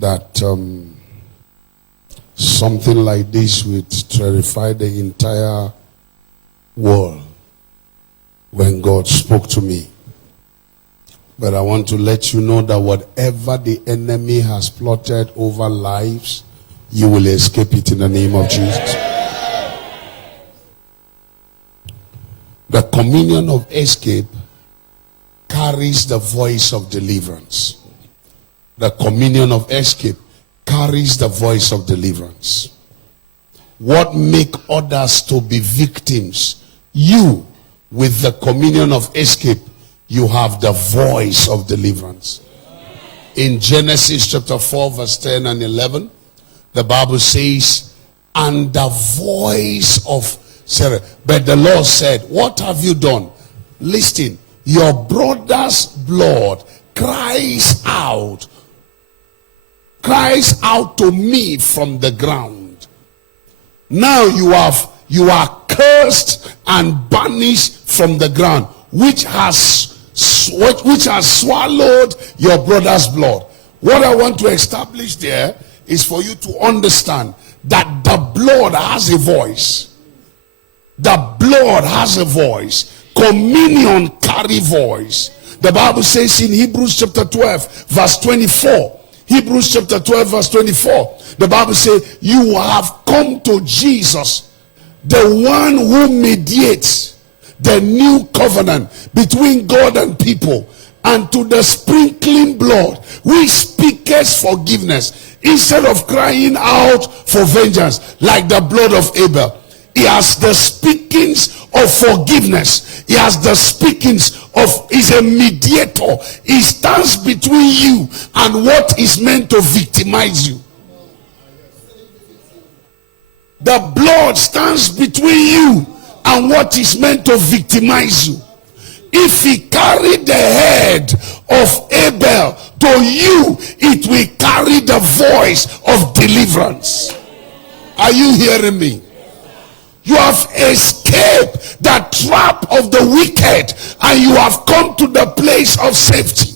that something like this would terrify the entire world when God spoke to me. But I want to let you know that whatever the enemy has plotted over lives, you will escape it in the name of Jesus. The communion of escape carries the voice of deliverance. The communion of escape carries the voice of deliverance. What make others to be victims? You, with the communion of escape, you have the voice of deliverance. In Genesis chapter 4 verse 10 and 11, the Bible says, and the voice of Sarah. But the Lord said, what have you done? Listen, your brother's blood cries out to me from the ground. Now you are cursed and banished from the ground, which has swallowed your brother's blood. What I want to establish there is for you to understand that the blood has a voice. The blood has a voice. Communion carry voice. The Bible says in Hebrews chapter 12 verse 24. Hebrews chapter 12 verse 24. The Bible says, you have come to Jesus, the one who mediates the new covenant between God and people, and to the sprinkling blood which speaketh forgiveness, instead of crying out for vengeance like the blood of Abel. He has the speakings of forgiveness. He has the speakings of, he's a mediator. He stands between you and what is meant to victimize you. The blood stands between you and what is meant to victimize you. If he carried the head of Abel to you, it will carry the voice of deliverance. Are you hearing me? You have escaped the trap of the wicked and you have come to the place of safety.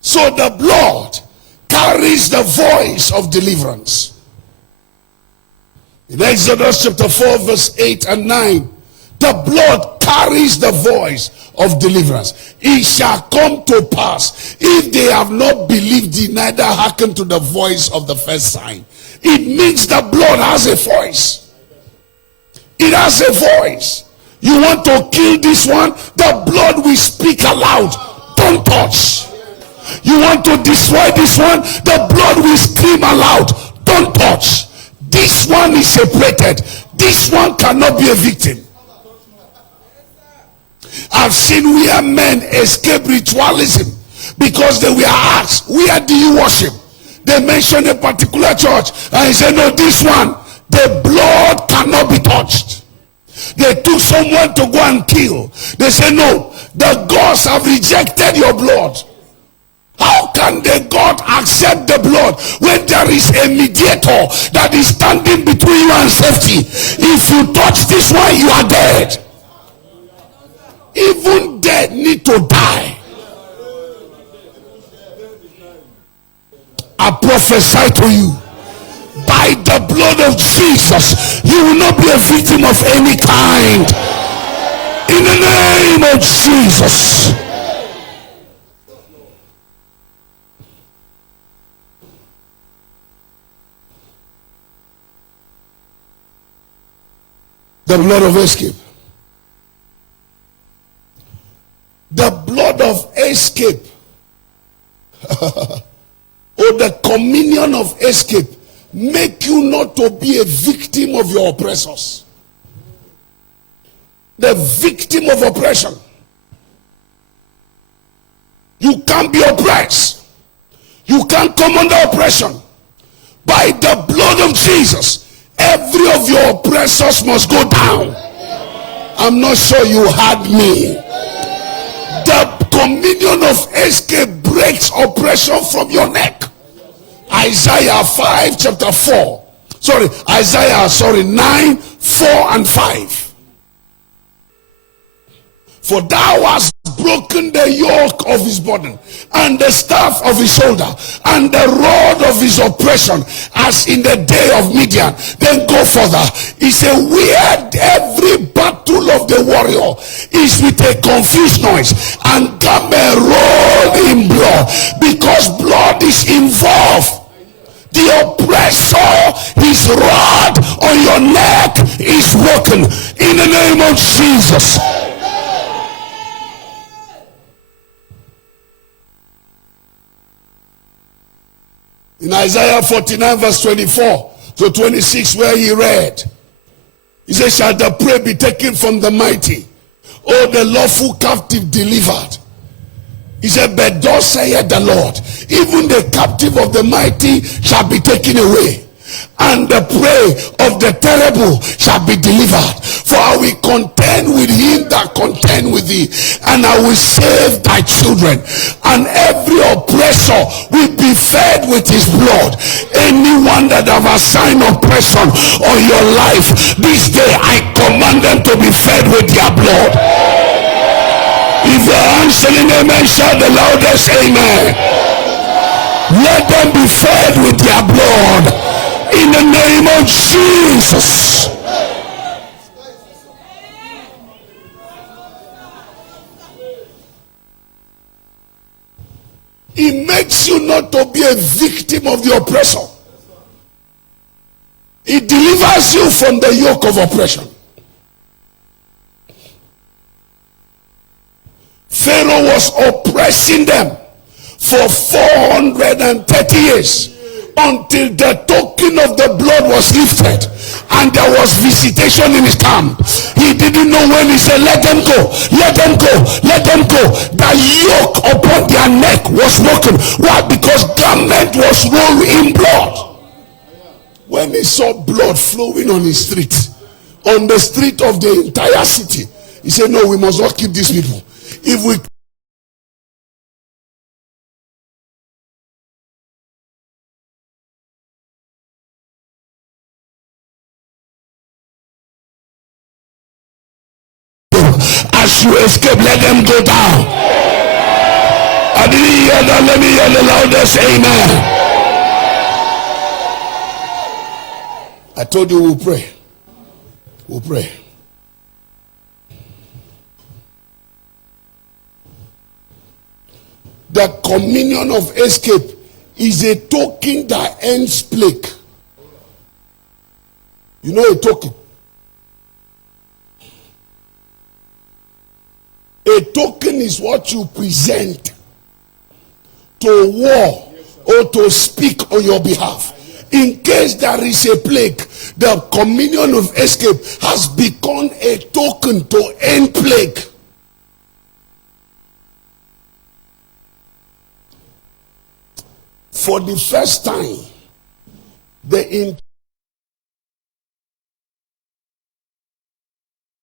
So the blood carries the voice of deliverance. In Exodus chapter 4 verse 8 and 9, the blood carries the voice of deliverance. It shall come to pass, if they have not believed thee, neither hearken to the voice of the first sign. It means the blood has a voice. It has a voice. You want to kill this one? The blood will speak aloud. Don't touch. You want to destroy this one? The blood will scream aloud. Don't touch. This one is separated. This one cannot be a victim. I've seen where men escape ritualism because they were asked, where do you worship? They mentioned a particular church and he said, no, this one, the blood cannot be touched. They took someone to go and kill. They said, no, the gods have rejected your blood. How can the God accept the blood when there is a mediator that is standing between you and safety? If you touch this one, you are dead. Even dead need to die. I prophesy to you, by the blood of Jesus, you will not be a victim of any kind. In the name of Jesus. The blood of escape. The blood of escape. Or the communion of escape make you not to be a victim of your oppressors. The victim of oppression. You can't be oppressed. You can't come under oppression. By the blood of Jesus, every of your oppressors must go down. I'm not sure you heard me. The communion of escape breaks oppression from your neck. Isaiah 5 chapter 4. Isaiah 9, 4 and 5. For thou hast broken the yoke of his burden and the staff of his shoulder and the rod of his oppression, as in the day of Midian. Then go further. He said, where every battle of the warrior is with a confused noise and garment rolled in blood, because blood is involved. The oppressor, his rod on your neck is broken in the name of Jesus. In Isaiah 49 verse 24 to 26, where he read, he said, shall the prey be taken from the mighty, or the lawful captive delivered? He said, but thus saith the Lord, even the captive of the mighty shall be taken away, and the prey of the terrible shall be delivered. For I will contend with him that contend with thee, and I will save thy children. And every oppressor will be fed with his blood. Anyone that have assigned oppression on your life, this day I command them to be fed with their blood. If you're answering amen, shout the loudest amen. Let them be fed with their blood in the name of Jesus. It makes you not to be a victim of the oppressor. It delivers you from the yoke of oppression. Pharaoh was oppressing them for 430 years until the token of the blood was lifted and there was visitation in his camp. He didn't know when. He said, let them go, let them go, let them go. The yoke upon their neck was broken. Why? Because garment was rolled in blood. When he saw blood flowing on his street, on the street of the entire city, he said, no, we must not keep these people. If we as you escape, let them go down. I didn't hear that. Let me hear the loudest amen. I told you we'll pray. We'll pray. The communion of escape is a token that ends plague. You know a token? A token is what you present to war or to speak on your behalf. In case there is a plague, the communion of escape has become a token to end plague. For the first time, the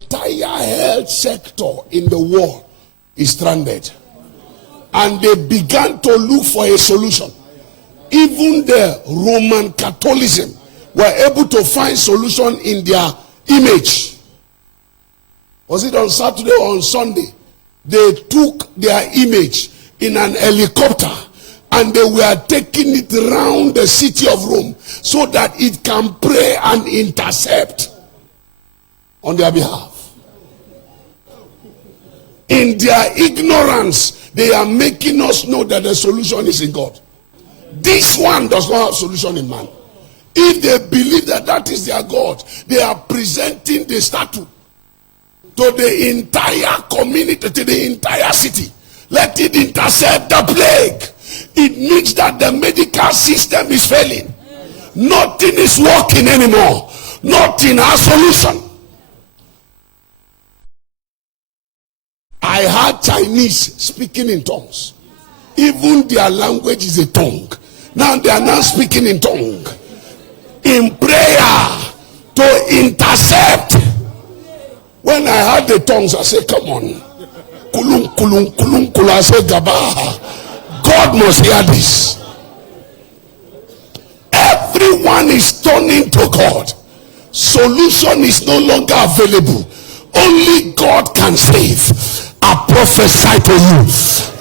entire health sector in the world is stranded. And they began to look for a solution. Even the Roman Catholicism were able to find solution in their image. Was it on Saturday or on Sunday? They took their image in an helicopter and they were taking it around the city of Rome so that it can pray and intercept on their behalf. In their ignorance, they are making us know that the solution is in God. This one does not have solution in man. If they believe that that is their God, they are presenting the statue to the entire community, to the entire city. Let it intercept the plague. It means that the medical system is failing. Nothing is working anymore. Nothing has solution. I heard Chinese speaking in tongues. Even their language is a tongue. Now they are now speaking in tongue. In prayer to intercept. When I heard the tongues, I said, come on. Kulum, kulum, kulum, kulum. I said, Gabaha. God must hear this. Everyone is turning to God. Solution is no longer available. Only God can save. I prophesy to you,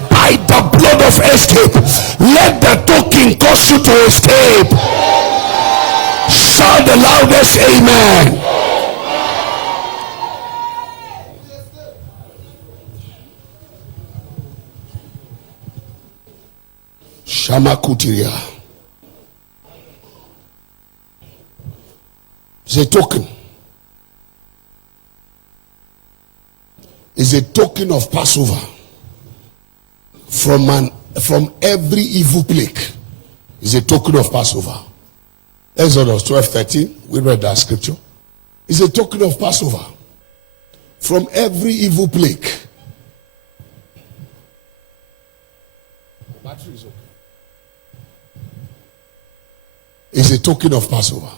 by the blood of escape, let the token cause you to escape. Shout the loudest amen. Shamakutiria. It's a token. It's a token of Passover from every evil plague. It's a token of Passover. Exodus 12:13. We read that scripture. It's a token of Passover from every evil plague. The battery is okay. It's a token of Passover.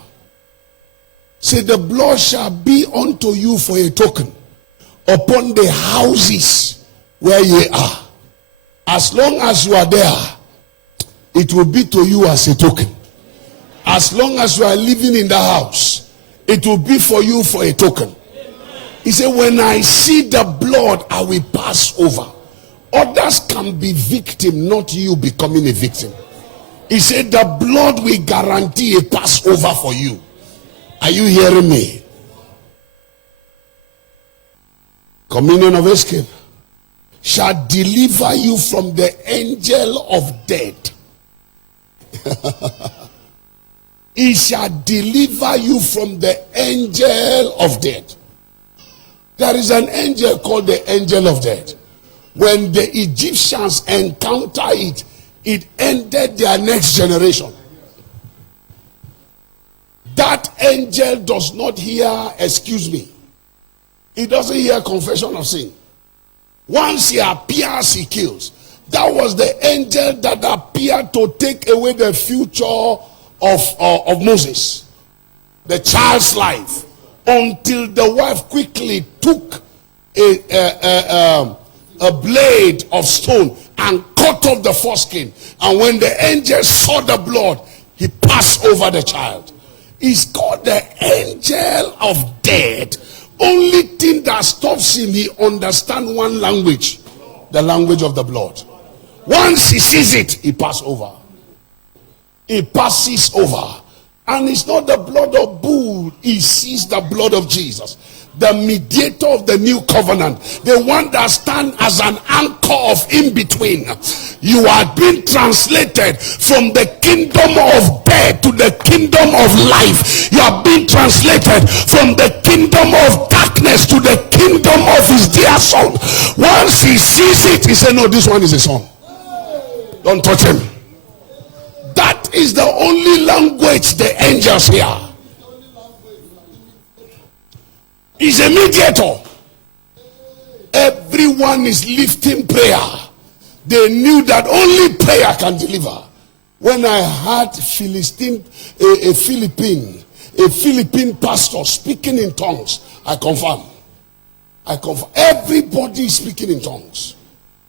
Say, the blood shall be unto you for a token upon the houses where ye are. As long as you are there, it will be to you as a token. As long as you are living in the house, it will be for you for a token. He said, when I see the blood, I will pass over. Others can be victim, not you becoming a victim. He said, the blood will guarantee a Passover for you. Are you hearing me? Communion of escape shall deliver you from the angel of death. He shall deliver you from the angel of death. There is an angel called the angel of death. When the Egyptians encounter it, it ended their next generation. That angel does not hear, excuse me. He doesn't hear confession of sin. Once he appears, he kills. That was the angel that appeared to take away the future of Moses, the child's life, until the wife quickly took a blade of stone and cut off the foreskin. And when the angel saw the blood, he passed over the child. He's called the angel of death. Only thing that stops him, he understands one language, the language of the blood. Once he sees it, he passes over. He passes over. And it's not the blood of bull, he sees the blood of Jesus, the mediator of the new covenant, the one that stands as an anchor of in between. You are being translated from the kingdom of death to the kingdom of life. You are being translated from the kingdom of darkness to the kingdom of his dear son. Once he sees it, he says, no, this one is a son. Don't touch him. That is the only language the angels hear. He's a mediator. Everyone is lifting prayer. They knew that only prayer can deliver. When I heard a Philippine pastor speaking in tongues, I confirm. Everybody is speaking in tongues.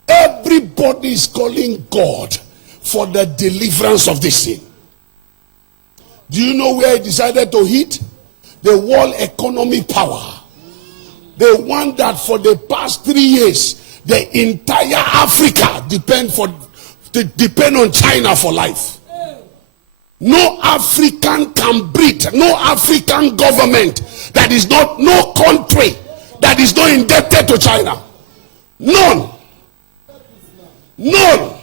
Everybody is calling God for the deliverance of this sin. Do you know where he decided to hit? The world economic power. The one that for the past 3 years, the entire Africa depend on China for life. No African can breathe. No African government that is not, no country that is not indebted to China. None. None.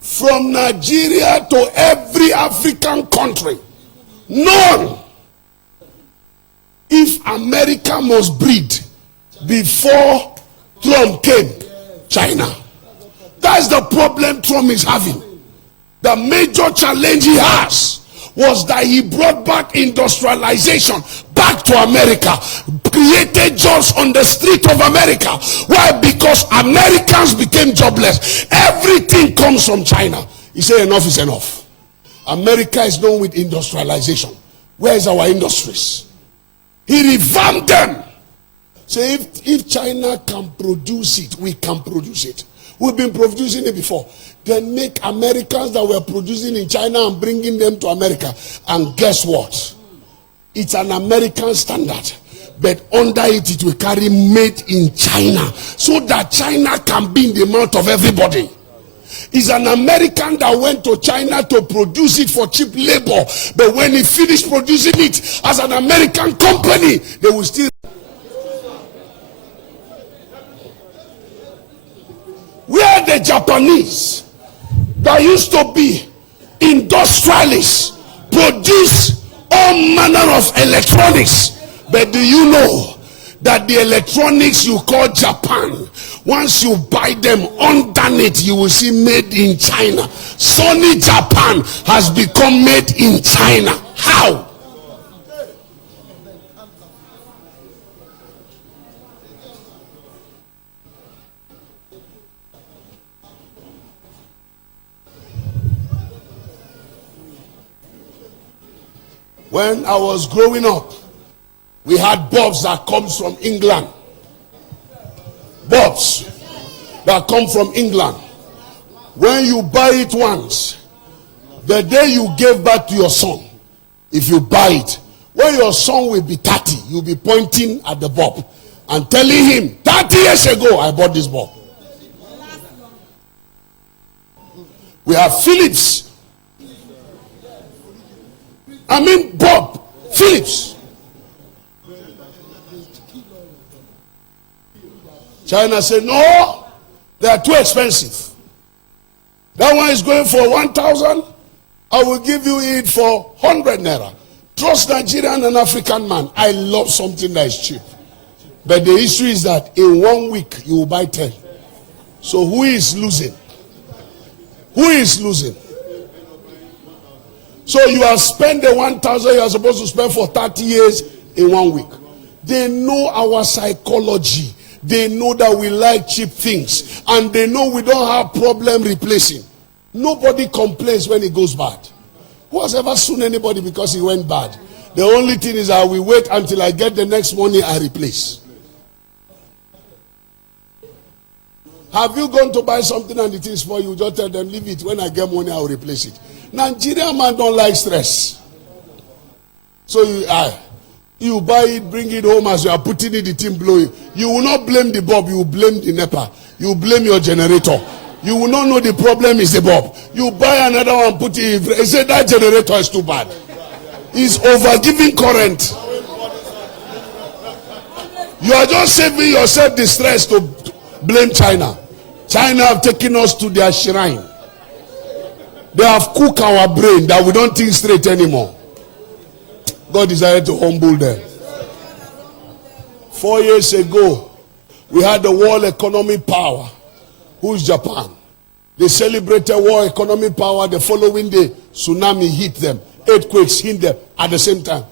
From Nigeria to every African country. None. If America must breed before Trump came, China. That's the problem Trump is having. The major challenge he has was that he brought back industrialization back to America, created jobs on the street of America. Why? Because Americans became jobless. Everything comes from China. He said enough is enough. America is known with industrialization. Where is our industries? He revamped them. So if China can produce it, we can produce it. We've been producing it before. Then make Americans that were producing in China and bringing them to America. And guess what? It's an American standard. but under it, it will carry made in China, so that China can be in the mouth of everybody. It's an American that went to China to produce it for cheap labor, but when he finished producing it as an American company, they will still. Where the Japanese that used to be industrialists produce all manner of electronics, but do you know that the electronics you call Japan, once you buy them underneath, you will see made in China. Sony Japan has become made in China. How? When I was growing up, we had bulbs that comes from England. Bulbs that come from England. When you buy it once, the day you gave birth to your son, if you buy it, when your son will be 30, you'll be pointing at the bulb and telling him, 30 years ago, I bought this bulb. We have Philips. Bulb. Philips. China said, no, they are too expensive. That one is going for 1,000. I will give you it for 100 naira. Trust Nigerian and African man. I love something that is cheap. But the issue is that in 1 week, you will buy 10. So who is losing? Who is losing? So you have spent the 1,000 you are supposed to spend for 30 years in 1 week. They know our psychology. They know that we like cheap things. And they know we don't have problem replacing. Nobody complains when it goes bad. Who has ever sued anybody because it went bad? The only thing is I will wait until I get the next money and replace. Have you gone to buy something and it is for you? Just tell them, leave it. When I get money, I will replace it. Nigerian man don't like stress. So you buy it, bring it home as you are putting it, the thing blow you. You will not blame the bulb, you will blame the NEPA. You will blame your generator. You will not know the problem is the bulb. You buy another one, put it in. Say that generator is too bad. It's overgiving current. You are just saving yourself the stress to blame China. China have taken us to their shrine. They have cooked our brain that we don't think straight anymore. God decided to humble them. 4 years ago, we had the world economic power. Who's Japan? They celebrated world economic power. The following day, tsunami hit them. Earthquakes hit them at the same time.